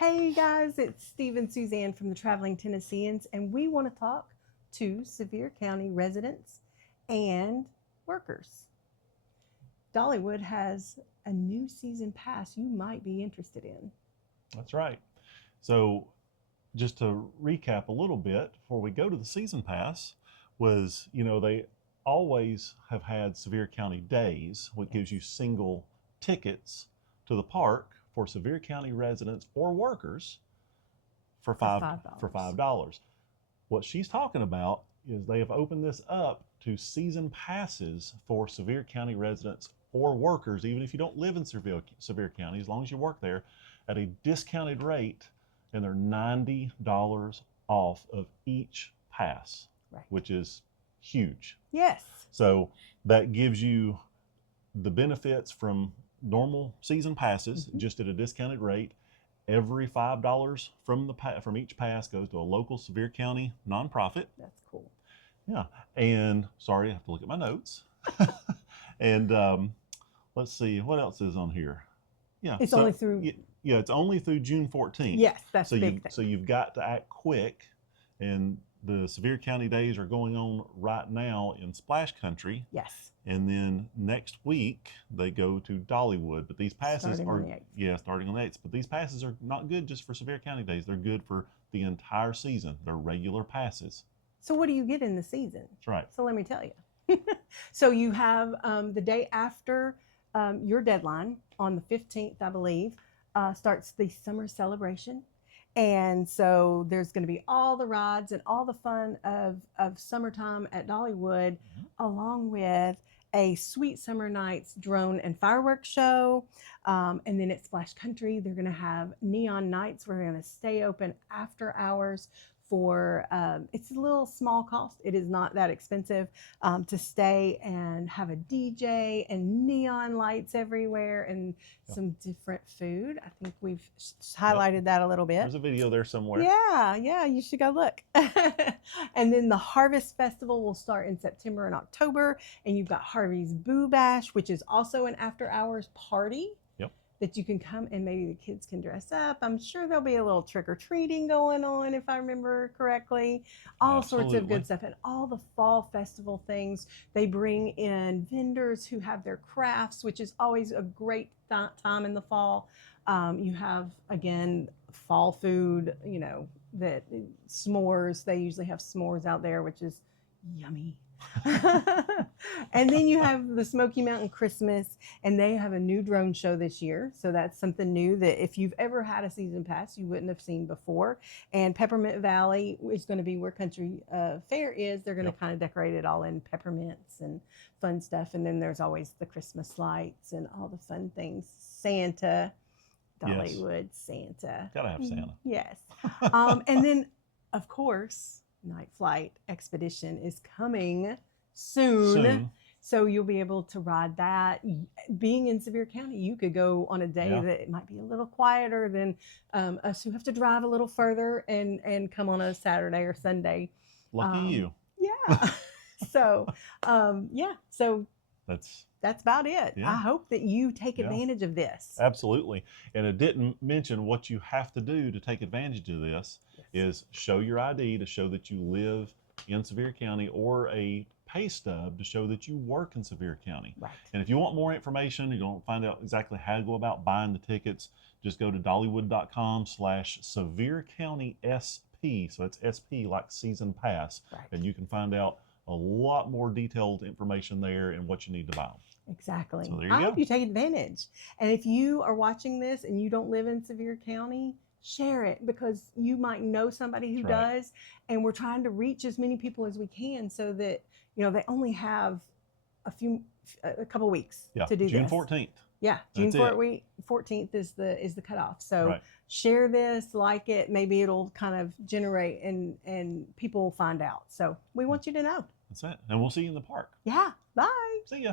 Hey guys, it's Steve and Suzanne from the Traveling Tennesseans, and we want to talk to Sevier County residents and workers. Dollywood has a new season pass you might be interested in. That's right. So just to recap a little bit before we go to the season pass was, they always have had Sevier County Days, which gives you single tickets to the park for Sevier County residents or workers for $5. What she's talking about is they have opened this up to season passes for Sevier County residents or workers, even if you don't live in Sevier County, as long as you work there, at a discounted rate, and they're $90 off of each pass, Right. which is huge. Yes. So that gives you the benefits from normal season passes, just at a discounted rate. Every $5 from each pass goes to a local Sevier County nonprofit. That's cool. Yeah, and sorry, I have to look at my notes. And let's see, what else is on here? Yeah, It's only through. Yeah, it's only through June 14th. Yes, that's the big thing. So you've got to act quick, and the Sevier County Days are going on right now in Splash Country. Yes. And then next week they go to Dollywood. But these passes Starting on the 8th. starting on the 8th. But these passes are not good just for Sevier County Days. They're good for the entire season. They're regular passes. So what do you get in the season? That's right. So let me tell you. So you have the day after your deadline on the 15th, I believe, starts the summer celebration. And so there's going to be all the rides and all the fun of summertime at Dollywood, along with a Sweet Summer Nights drone and fireworks show. And then at Splash Country, they're going to have neon nights. We're going to stay open after hours for, it's a little small cost. It is not that expensive to stay and have a DJ and neon lights everywhere and some different food. I think we've highlighted that a little bit. There's a video there somewhere. Yeah, you should go look. And then the Harvest Festival will start in September and October. And you've got Harvey's Boo Bash, which is also an after hours party. That you can come and maybe the kids can dress up. I'm sure there'll be a little trick-or-treating going on, if I remember correctly. All sorts of good stuff. And all the fall festival things. They bring in vendors who have their crafts, which is always a great time in the fall. You have, again, fall food, that s'mores. They usually have s'mores out there, which is yummy. And then you have the Smoky Mountain Christmas, and they have a new drone show this year. So that's something new that if you've ever had a season pass, you wouldn't have seen before. And Peppermint Valley is going to be where Country Fair is. They're going to kind of decorate it all in peppermints and fun stuff. And then there's always the Christmas lights and all the fun things. Santa, Dollywood, Santa. Gotta have Santa. Yes. And then, of course, Night Flight Expedition is coming soon. So you'll be able to ride that. Being in Sevier County, you could go on a day that it might be a little quieter than us who have to drive a little further and come on a Saturday or Sunday. Lucky you. Yeah. So that's about it. Yeah. I hope that you take advantage of this. Absolutely. And it didn't mention what you have to do to take advantage of this is show your ID to show that you live in Sevier County, or a pay stub to show that you work in Sevier County. Right. And if you want more information, you're going to find out exactly how to go about buying the tickets, just go to dollywood.com/Sevier County SP. So it's SP like season pass. Right. And you can find out a lot more detailed information there and what you need to buy. Exactly. So there you I go. hope you take advantage. And if you are watching this and you don't live in Sevier County, share it, because you might know somebody who does. And we're trying to reach as many people as we can so that, they only have a couple weeks to do June this. 14th. Yeah, June 14th is the cutoff. So share this, like it. Maybe it'll kind of generate and people will find out. So we want you to know. That's it. And we'll see you in the park. Yeah. Bye. See ya.